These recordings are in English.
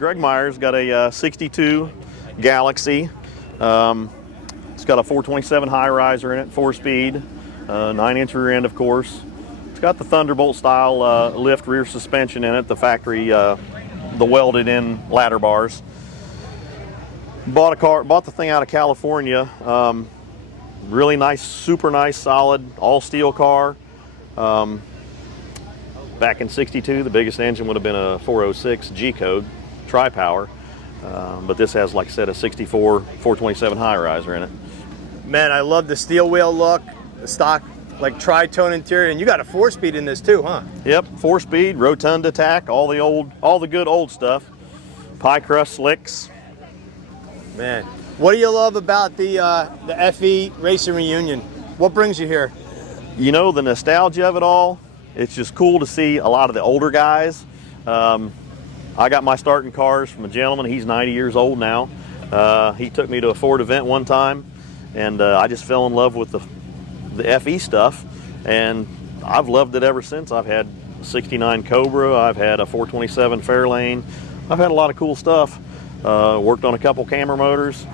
Greg Myers, got a 62 Galaxie. It's got a 427 high riser in it, 4-speed, 9-inch rear end, of course. It's got the Thunderbolt style lift rear suspension in it, the factory, the welded in ladder bars. Bought the thing out of California. Really nice, super nice, solid, all steel car. Back in '62, the biggest engine would have been a 406 G-code tri-power, but this has, like I said, a 64 427 high riser in it. Man, I love the steel wheel look, the stock like tri-tone interior, and you got a 4-speed in this too, huh? Yep, 4-speed, rotund attack, all the good old stuff. Pie crust slicks. Man, what do you love about the FE Racing Reunion? What brings you here? You know, the nostalgia of it all. It's just cool to see a lot of the older guys. I got my start in cars from a gentleman. He's 90 years old now. He took me to a Ford event one time, and I just fell in love with the FE stuff, and I've loved it ever since. I've had a 69 Cobra. I've had a 427 Fairlane. I've had a lot of cool stuff. Worked on a couple camera motors,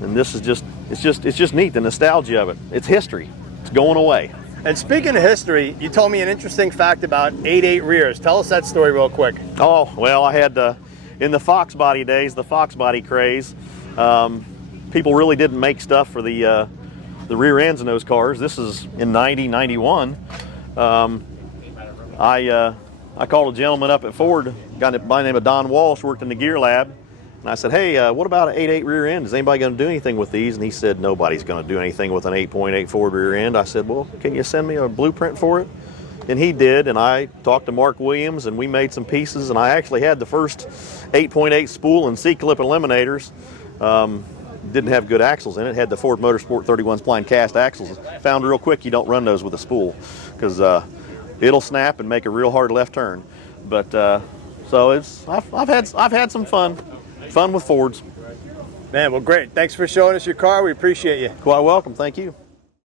and this is it's just neat, the nostalgia of it. It's history. It's going away. And speaking of history, you told me an interesting fact about 8.8 rears. Tell us that story real quick. Oh, well, I had, in the Fox body days, the Fox body craze, people really didn't make stuff for the rear ends in those cars. This is in 90, 91. I called a gentleman up at Ford, a guy by the name of Don Walsh, worked in the gear lab. And I said, hey, what about an 8.8 rear end? Is anybody going to do anything with these? And he said, nobody's going to do anything with an 8.8 Ford rear end. I said, well, can you send me a blueprint for it? And he did, and I talked to Mark Williams, and we made some pieces, and I actually had the first 8.8 spool and C-clip eliminators. Didn't have good axles in it. Had the Ford Motorsport 31 spline cast axles. Found real quick you don't run those with a spool because it'll snap and make a real hard left turn. But so I've had some fun with Fords. Man, well, great. Thanks for showing us your car. We appreciate you. Quite welcome. Thank you.